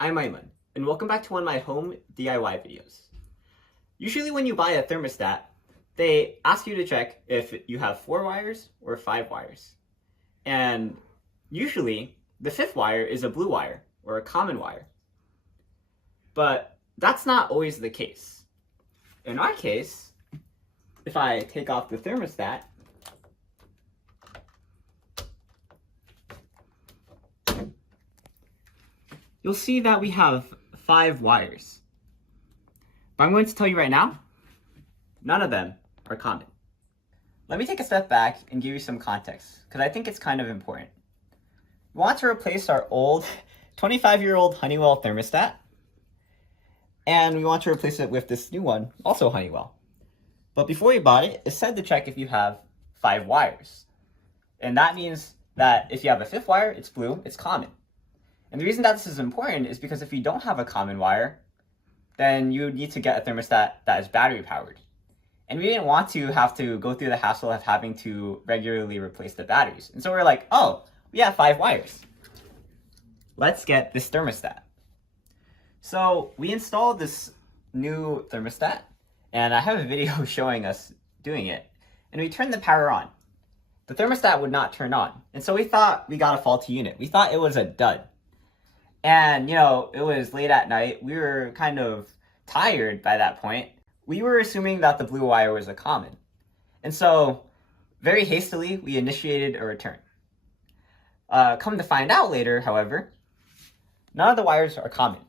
I'm Aiman, and welcome back to one of my home DIY videos. Usually when you buy a thermostat, they ask you to check if you have 4 wires or 5 wires. And usually, the 5th wire is a blue wire, or a common wire. But that's not always the case. In our case, if I take off the thermostat, you'll see that we have 5 wires. But I'm going to tell you right now, none of them are common. Let me take a step back and give you some context, because I think it's kind of important. We want to replace our old 25-year-old Honeywell thermostat, and we want to replace it with this new one, also Honeywell. But before we bought it, it said to check if you have 5 wires. And that means that if you have a 5th wire, it's blue, it's common. And the reason that this is important is because if you don't have a common wire, then you need to get a thermostat that is battery powered. And we didn't want to have to go through the hassle of having to regularly replace the batteries. And so we're like, oh, we have 5 wires. Let's get this thermostat. So we installed this new thermostat, and I have a video showing us doing it. And we turned the power on. The thermostat would not turn on. And so we thought we got a faulty unit. We thought it was a dud. And, it was late at night. We were kind of tired by that point. We were assuming that the blue wire was a common. And so, very hastily, we initiated a return. Come to find out later, however, none of the wires are common.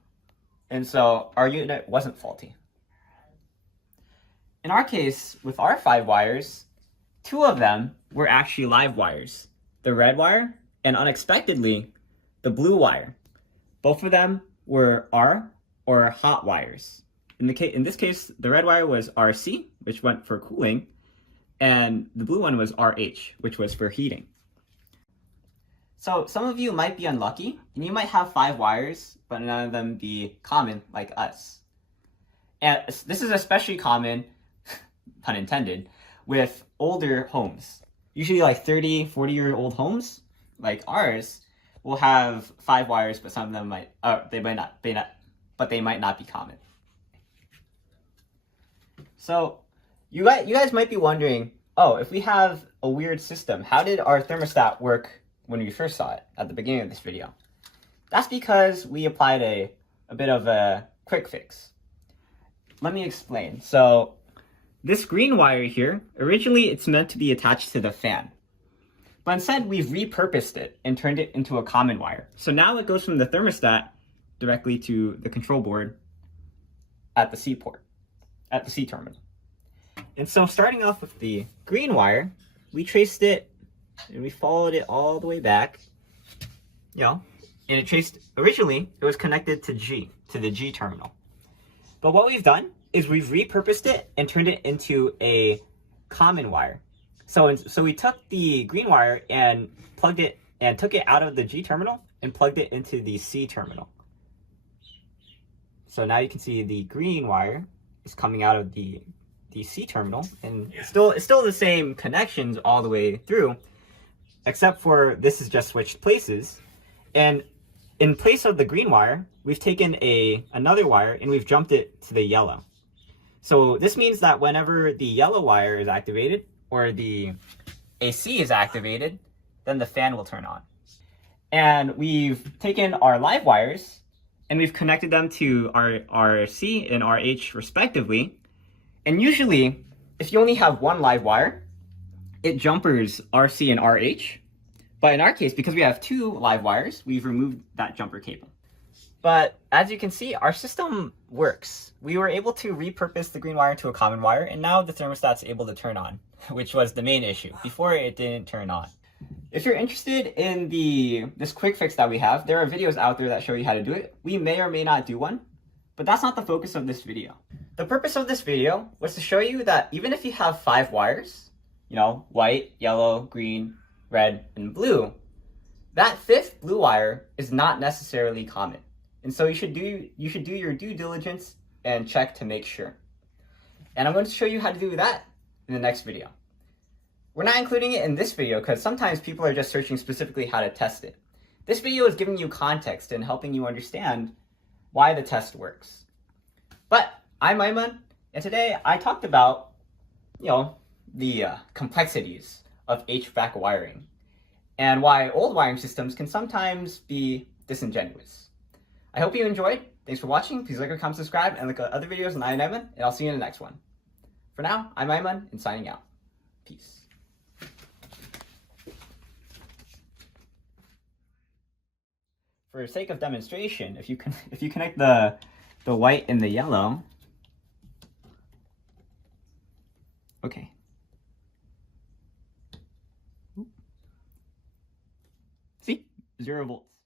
And so, our unit wasn't faulty. In our case, with our 5 wires, 2 of them were actually live wires. The red wire, and unexpectedly, the blue wire. Both of them were R, or hot wires. In this case, the red wire was RC, which went for cooling, and the blue one was RH, which was for heating. So some of you might be unlucky, and you might have 5 wires, but none of them be common like us. And this is especially common, pun intended, with older homes. Usually like 30, 40-year-old homes, like ours, will have 5 wires, but some of them might not be common. So you guys might be wondering, oh, if we have a weird system, how did our thermostat work when we first saw it at the beginning of this video? That's because we applied a bit of a quick fix. Let me explain. So this green wire here, originally it's meant to be attached to the fan. But instead, we've repurposed it and turned it into a common wire. So now it goes from the thermostat directly to the control board at the C port, at the C terminal. And so starting off with the green wire, we traced it and we followed it all the way back, and it traced, originally, it was connected to the G terminal. But what we've done is we've repurposed it and turned it into a common wire. So we took the green wire and plugged it and took it out of the G terminal and plugged it into the C terminal. So now you can see the green wire is coming out of the C terminal, and it's still the same connections all the way through, except for this is just switched places. And in place of the green wire, we've taken another wire and we've jumped it to the yellow. So this means that whenever the yellow wire is activated, or the AC is activated, then the fan will turn on. And we've taken our live wires and we've connected them to our RC and RH respectively. And usually, if you only have one live wire, it jumpers RC and RH. But in our case, because we have 2 live wires, we've removed that jumper cable. But as you can see, our system works. We were able to repurpose the green wire to a common wire, and now the thermostat's able to turn on, which was the main issue. Before, it didn't turn on. If you're interested in this quick fix that we have, there are videos out there that show you how to do it. We may or may not do one, but that's not the focus of this video. The purpose of this video was to show you that even if you have 5 wires, white, yellow, green, red, and blue, that 5th blue wire is not necessarily common. And so you should do your due diligence and check to make sure. And I'm going to show you how to do that in the next video. We're not including it in this video because sometimes people are just searching specifically how to test it. This video is giving you context and helping you understand why the test works. But I'm Aiman, and today I talked about, the complexities of HVAC wiring and why old wiring systems can sometimes be disingenuous. I hope you enjoyed. Thanks for watching. Please like, comment, subscribe, and look at other videos on EyeOnAiman, and I'll see you in the next one. For now, I'm Aiman, and signing out. Peace. For sake of demonstration, if you connect the white and the yellow, okay. See? 0 volts.